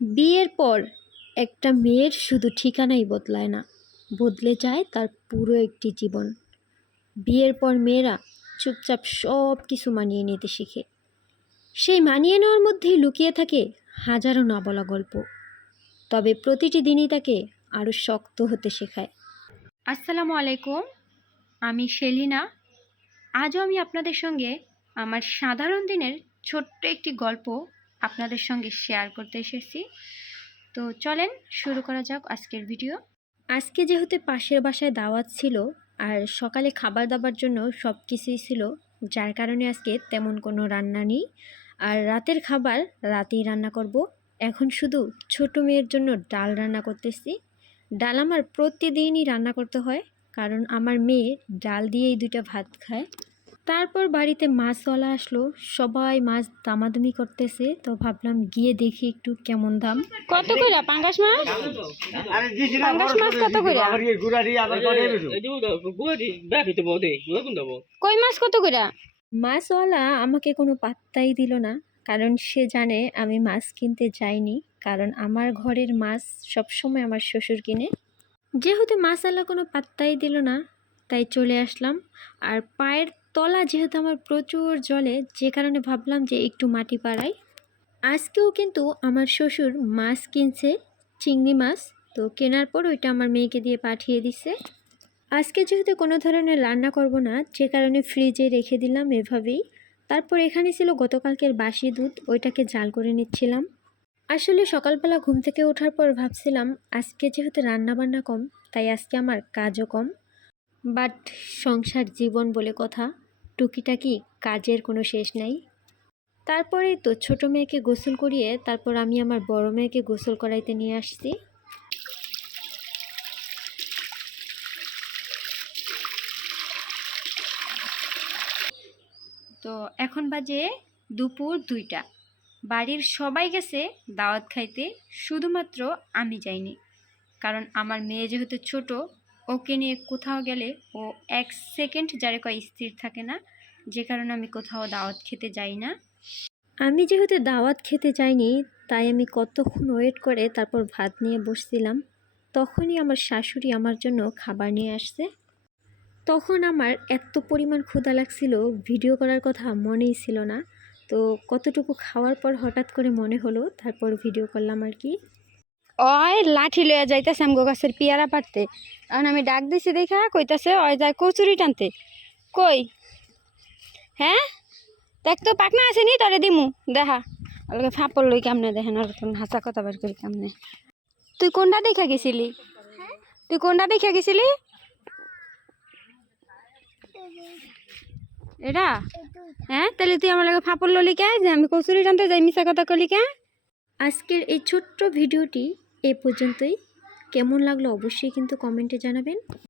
বিয়ের পর একটা মেয়ের শুধু ঠিকানাই বদলায় না, বদলে যায় তার পুরো একটি জীবন। বিয়ের পর মেয়েরা চুপচাপ সব কিছু মানিয়ে নিতে শিখে। সেই মানিয়ে নেওয়ার মধ্যেই লুকিয়ে থাকে হাজারো না বলা গল্প। তবে প্রতিটি দিনই তাকে আরও শক্ত হতে শেখায়। আসসালামু আলাইকুম, আমি সেলিনা। আজও আমি আপনাদের সঙ্গে আমার সাধারণ দিনের ছোট্ট একটি গল্প আপনাদের সঙ্গে শেয়ার করতে এসেছি। তো চলেন শুরু করা যাক আজকের ভিডিও। আজকে যেহেতু পাশের বাসায় দাওয়াত ছিল আর সকালে খাবার দাবার জন্য সব কিছুই ছিল, যার কারণে আজকে তেমন কোনো রান্না নেই। আর রাতের খাবার রাতেই রান্না করব। এখন শুধু ছোট মেয়ের জন্য ডাল রান্না করতেছি। ডাল আমার প্রতিদিনই রান্না করতে হয়, কারণ আমার মেয়ে ডাল দিয়েই 2টা ভাত খায়। তারপর বাড়িতে মাছওয়ালা আসলো, সবাই মাছ দামাদামি করতেছে, তো ভাবলাম গিয়ে দেখি একটু কেমন দাম। কত কইরা পাঙ্গাস মাছ? পাঙ্গাস মাছ কত কইরা? কই মাছ কত কইরা? মাছওয়ালা আমাকে কোনো পাত্তাই দিল না, কারণ সে জানে আমি মাছ কিনতে যাইনি, কারণ আমার ঘরের মাছ সবসময় আমার শ্বশুর কিনে। যেহেতু মাছওয়ালা কোনো পাত্তাই দিল না, তাই চলে আসলাম। আর পায়ের তলা যেহেতু আমার প্রচুর জলে, যে কারণে ভাবলাম যে একটু মাটি পাড়াই। আজকেও কিন্তু আমার শ্বশুর মাছ কিনছে, চিংড়ি মাছ। তো কেনার পর ওইটা আমার মেয়েকে দিয়ে পাঠিয়ে দিছে। আজকে যেহেতু কোনো ধরনের রান্না করব না, যে কারণে ফ্রিজে রেখে দিলাম এভাবেই। তারপর এখানে ছিল গতকালকের বাসি দুধ, ওইটাকে জাল করে নিচ্ছিলাম। আসলে সকালবেলা ঘুম থেকে ওঠার পর ভাবছিলাম আজকে যেহেতু রান্না বান্না কম, তাই আজকে আমার কাজও কম। বাট সংসার জীবন বলে কথা, টুকিটাকি কাজের কোনো শেষ নাই। তারপরে তো ছোট মেয়েকে গোসল করিয়ে তারপর আমি আমার বড় মেয়েকে গোসল করাইতে নিয়ে আসছি। তো এখন বাজে দুপুর 2টা। বাড়ির সবাই গেছে দাওয়াত খাইতে, শুধুমাত্র আমি যাইনি। কারণ আমার মেয়ে যেহেতু ছোট, ওকে নিয়ে কোথাও গেলে ও 1 সেকেন্ড যারে কয় স্থির থাকে না, যে কারণে আমি কোথাও দাওয়াত খেতে যাই না। আমি যেহেতু দাওয়াত খেতে যাইনি, তাই আমি কতক্ষণ ওয়েট করে তারপর ভাত নিয়ে বসছিলাম। তখনই আমার শাশুড়ি আমার জন্য খাবার নিয়ে আসছে। তখন আমার এত পরিমাণ ক্ষুধা লাগছিল, ভিডিও করার কথা মনেই ছিল না। তো কতটুকু খাওয়ার পর হঠাৎ করে মনে হলো, তারপর ভিডিও করলাম আর কি। ওই লাঠি লইয়া যাইতেছে আমগো গাছের পেয়ারা পাড়তে। এখন আমি ডাক দিছি দেখা কইতাছে ওই যায় কচুরি টানতে। কই হ্যাঁ, দেখ তো পাকনা আছে নি, তরে দিমু দেখা। ওকে ফাপড় লই কেমনে দেখেন, আর তোর হাসা কথা বার করি কেমনে। তুই কোনটা দেখা গেছিলি? তুই কোনটা দেখা গেছিলি? এটা হ্যাঁ, তাহলে তুই আমার লাগে ফাপড় ললি কে যে আমি কচুরি টানতে যাই, মিশা কথা কলি কে? আজকের এই ছোট্ট ভিডিওটি এ পর্যন্তই। কেমন লাগলো অবশ্যই কিন্তু কমেন্টে জানাবেন।